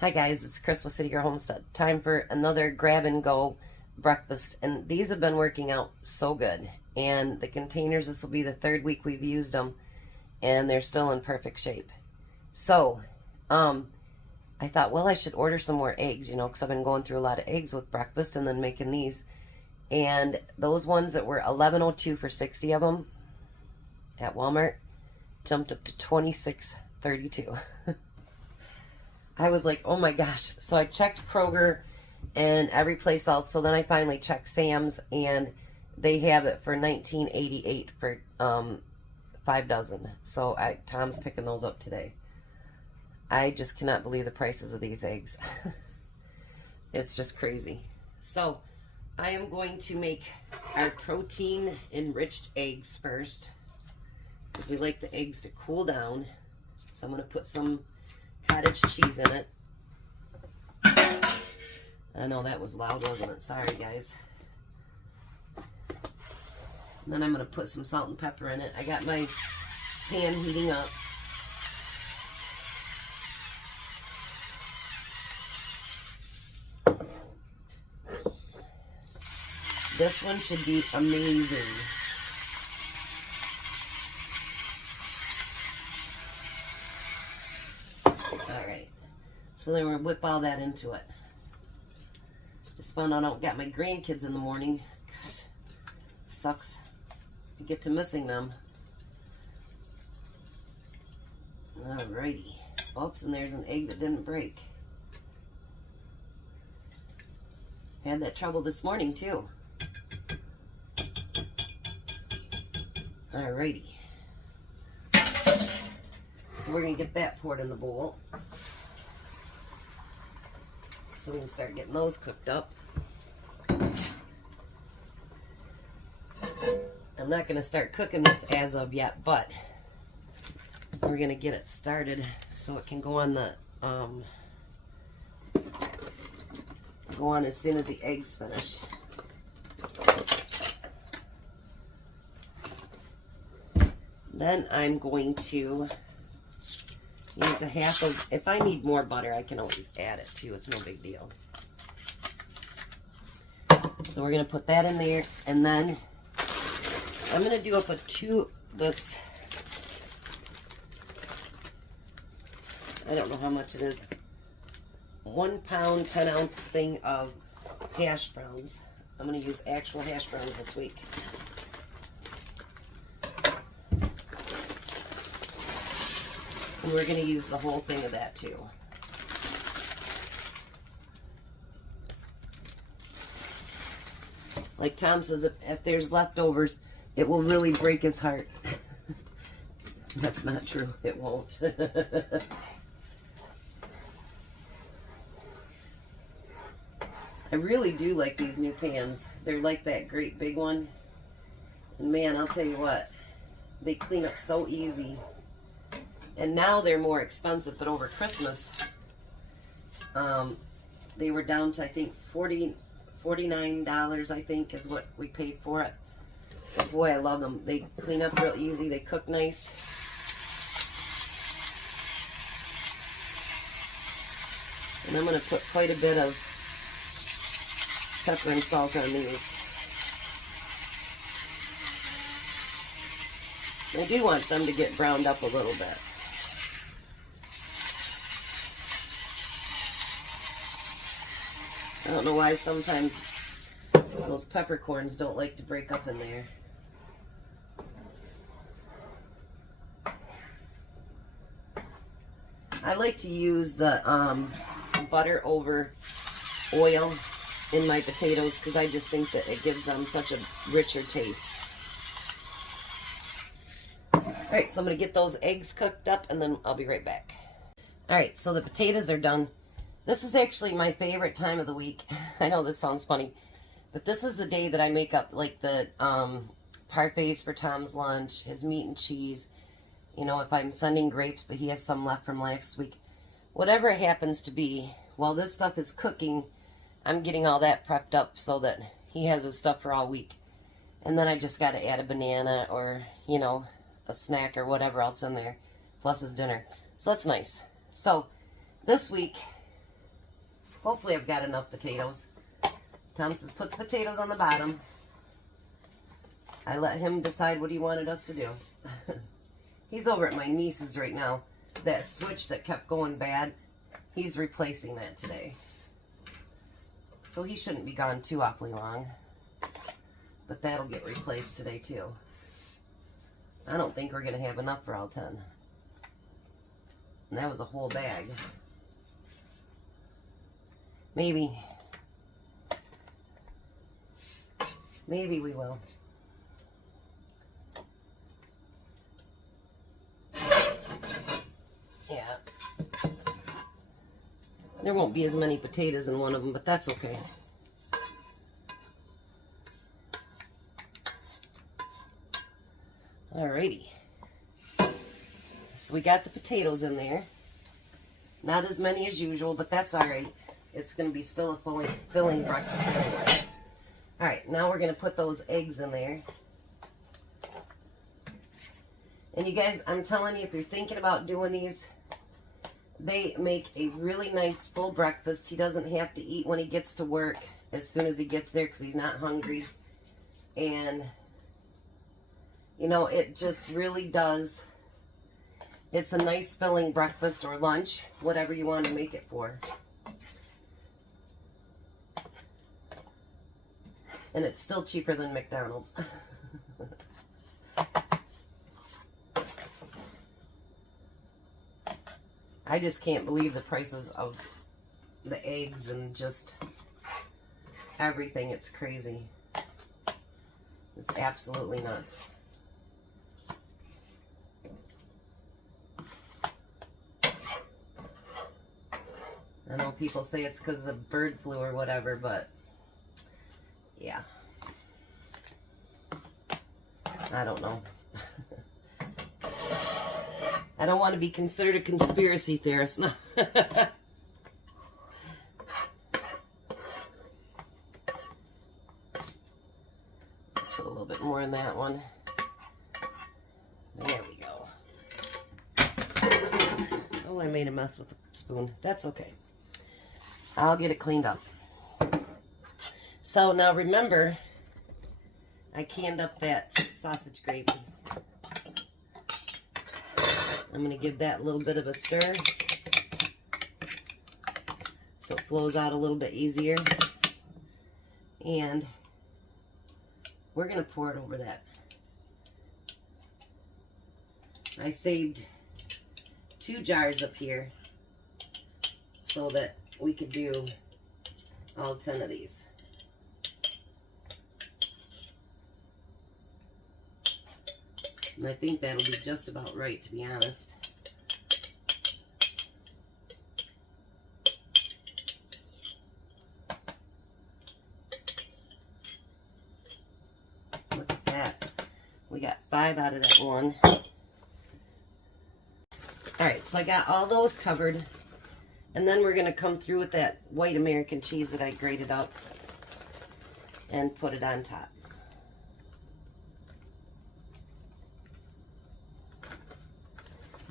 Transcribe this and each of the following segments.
Hi guys, it's Chris with City Girl Homestead. Time for another grab and go breakfast, and these have been working out so good. And the containers, this will be the third week we've used them, and they're still in perfect shape. So, I thought, well, I should order some more eggs, because I've been going through a lot of eggs with breakfast and then making these. And those ones that were $11.02 for 60 of them at Walmart jumped up to $26.32. I was like, oh my gosh. So I checked Kroger and every place else. So then I finally checked Sam's, and they have it for $19.88 for 5 dozen. So Tom's picking those up today. I just cannot believe the prices of these eggs. It's just crazy. So I am going to make our protein enriched eggs first, because we like the eggs to cool down. So I'm going to put some cottage cheese in it. I know that was loud, wasn't it? Sorry, guys. And then I'm going to put some salt and pepper in it. I got my pan heating up. This one should be amazing. Alright, so then we'll whip all that into it. Just found out I don't got my grandkids in the morning. God, sucks. I get to missing them. Alrighty. Oops, and there's an egg that didn't break. Had that trouble this morning too. Alrighty. So we're going to get that poured in the bowl, so we can start getting those cooked up. I'm not going to start cooking this as of yet, but we're going to get it started so it can go on the as soon as the eggs finish. Then I'm going to use a half of, if I need more butter, I can always add it too. It's no big deal. So we're going to put that in there, and then I'm going to do up this, I don't know how much it is, 1 pound, 10 ounce thing of hash browns. I'm going to use actual hash browns this week. And we're going to use the whole thing of that too. Like Tom says, if there's leftovers, it will really break his heart. That's not true. It won't. I really do like these new pans. They're like that great big one. And man, I'll tell you what, they clean up so easy. And now they're more expensive, but over Christmas, they were down to, I think, $49, I think, is what we paid for it. But boy, I love them. They clean up real easy. They cook nice. And I'm going to put quite a bit of pepper and salt on these. I do want them to get browned up a little bit. I don't know why sometimes those peppercorns don't like to break up in there. I like to use the butter over oil in my potatoes, because I just think that it gives them such a richer taste. Alright, so I'm going to get those eggs cooked up, and then I'll be right back. Alright, so the potatoes are done. This is actually my favorite time of the week. I know this sounds funny, but this is the day that I make up like the parfaits for Tom's lunch, his meat and cheese. If I'm sending grapes, but he has some left from last week. Whatever it happens to be, while this stuff is cooking, I'm getting all that prepped up so that he has his stuff for all week. And then I just got to add a banana or, a snack or whatever else in there, plus his dinner. So that's nice. So this week, Hopefully I've got enough potatoes. Tom says put the potatoes on the bottom. I let him decide what he wanted us to do. He's over at my niece's right now. That switch that kept going bad, he's replacing that today. So he shouldn't be gone too awfully long. But that'll get replaced today too. I don't think we're going to have enough for all 10. And that was a whole bag. Maybe. Maybe we will. Yeah. There won't be as many potatoes in one of them, but that's okay. Alrighty. So we got the potatoes in there. Not as many as usual, but that's alright. It's going to be still a filling breakfast anyway. Alright, now we're going to put those eggs in there. And you guys, I'm telling you, if you're thinking about doing these, they make a really nice full breakfast. He doesn't have to eat when he gets to work as soon as he gets there because he's not hungry. And, you know, it just really does. It's a nice filling breakfast or lunch, whatever you want to make it for. And it's still cheaper than McDonald's. I just can't believe the prices of the eggs and just everything. It's crazy. It's absolutely nuts. I know people say it's because of the bird flu or whatever, but yeah. I don't know. I don't want to be considered a conspiracy theorist. No. Put a little bit more in that one. There we go. Oh, I made a mess with the spoon. That's okay. I'll get it cleaned up. So now remember, I canned up that sausage gravy. I'm going to give that a little bit of a stir so it flows out a little bit easier. And we're going to pour it over that. I saved 2 jars up here so that we could do all 10 of these. And I think that'll be just about right, to be honest. Look at that. We got 5 out of that one. Alright, so I got all those covered. And then we're going to come through with that white American cheese that I grated up and put it on top.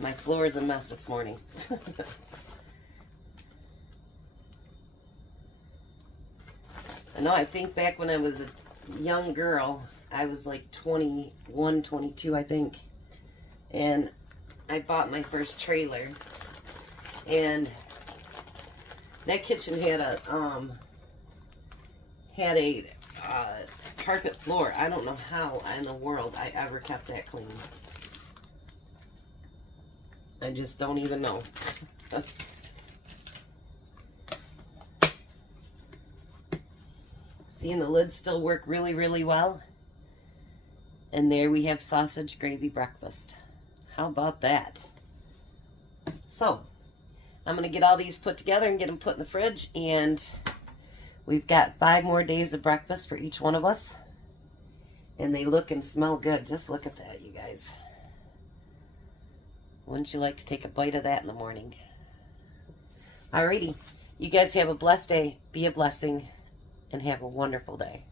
My floor is a mess this morning. I know, I think back when I was a young girl, I was like 21, 22, I think. And I bought my first trailer. And that kitchen had a carpet floor. I don't know how in the world I ever kept that clean. I just don't even know. See, and the lids still work really, really well. And there we have sausage gravy breakfast. How about that? So, I'm going to get all these put together and get them put in the fridge. And we've got 5 more days of breakfast for each one of us. And they look and smell good. Just look at that, you guys. Wouldn't you like to take a bite of that in the morning? Alrighty. You guys have a blessed day. Be a blessing. And have a wonderful day.